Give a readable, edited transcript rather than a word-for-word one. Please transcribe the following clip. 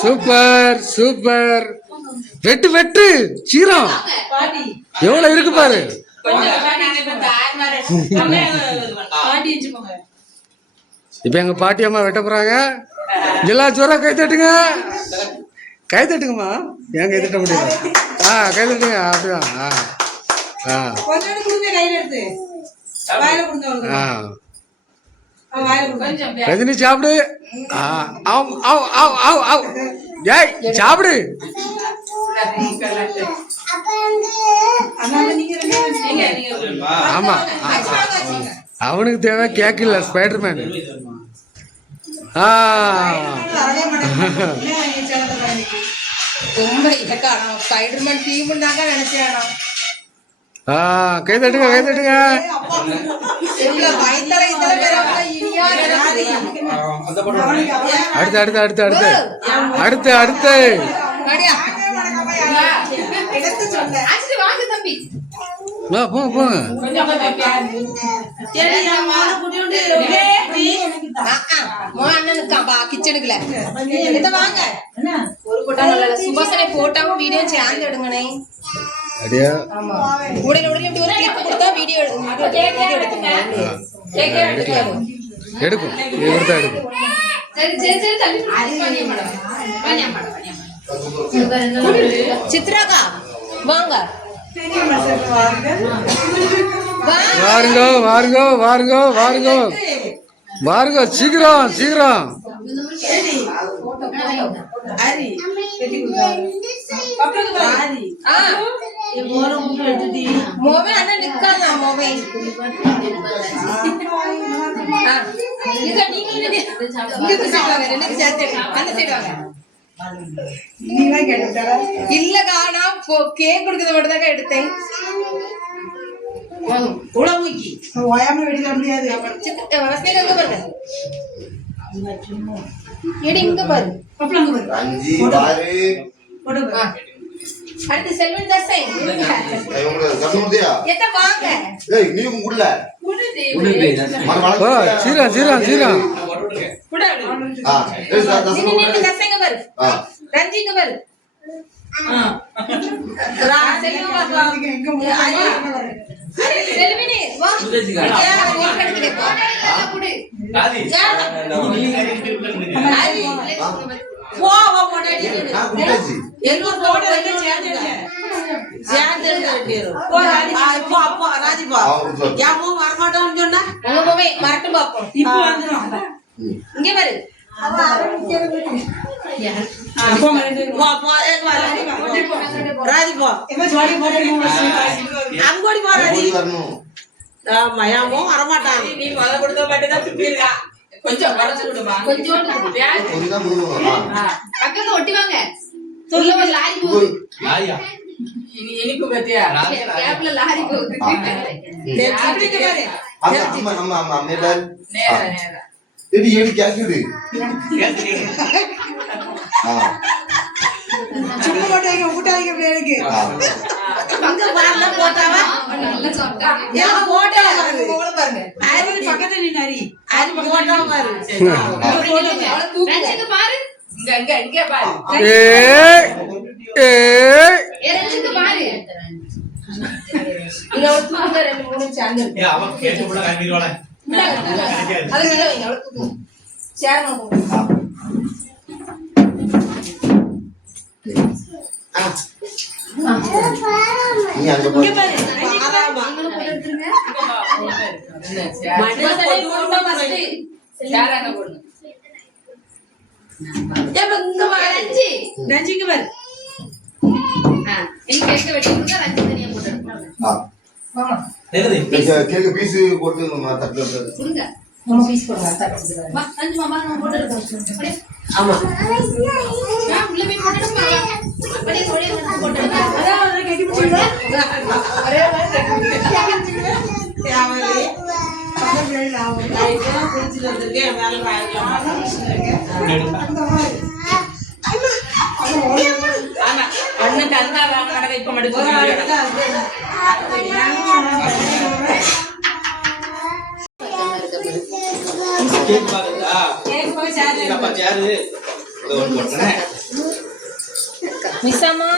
Super super. வெட்டு வெட்டு serum எவ்வளவு இருக்கு பாரு. இப்ப எங்க பாட்டி அம்மா வெட்ட போறாங்க. எல்லா ஜோரா கை தட்டுங்க, கை தட்டுங்கம்மா. ஏன் கை தட்ட முடியாது? கை தட்டுங்க. அப்படிதான். ரஜினி சாப்பிடு. சாப்பிடு. ஆமா, அவனுக்கு தேவை கேக் இல்ல, ஸ்பைடர்மேன். ஸ்பைடர்மேன் டீம் நினைச்சேன். கை தட்டுங்க, கை தட்டுங்க. அடுத்து அடுத்து அடுத்து அடுத்து அடுத்து அடுத்து போங்க போங்க. கிச்சனுக்குல வாங்க. ஒரு சுபாசனை போட்டாவும் வீடியோ சேர்ந்து எடுங்கண்ணே. அடியா உடனே உடனே இப்படி ஒரு கிளிப் கொடுத்தா வீடியோ எடுக்கும். இவர்தான் எடுக்கும். சித்ராக்கா வாங்க. வாருங்க வாருங்க வாருங்க வாருங்க வாருங்க. சீக்கிரம் சீக்கிரம். இல்லக்கா நான் கேக் கொடுக்கறது மட்டும் தான் எடுத்தேன். அடுத்து செல்வன் தசை வாங்க. சீரா சீரா சீரா தசைங்க பாரு. ரஞ்சிங்க பாரு. செல்வினி வா. வரட்டும் பாப்போம். இங்க பாரு. வரமாட்டாங்க. நீ மழை கொடுத்த மட்டும்தான் துப்பிருக்கா. கொஞ்சம் குறைச்சு விடுமா. கொஞ்சோண்டு பக்கத்துல ஒட்டிவாங்க. லாரி போகுது. இனிப்பு பத்தியா கேப்ல லாரி போகுது. கேக் பாக்குதா கேக் போய் சார்ஜ் அப்ப யாரு மிஸ் அம்மா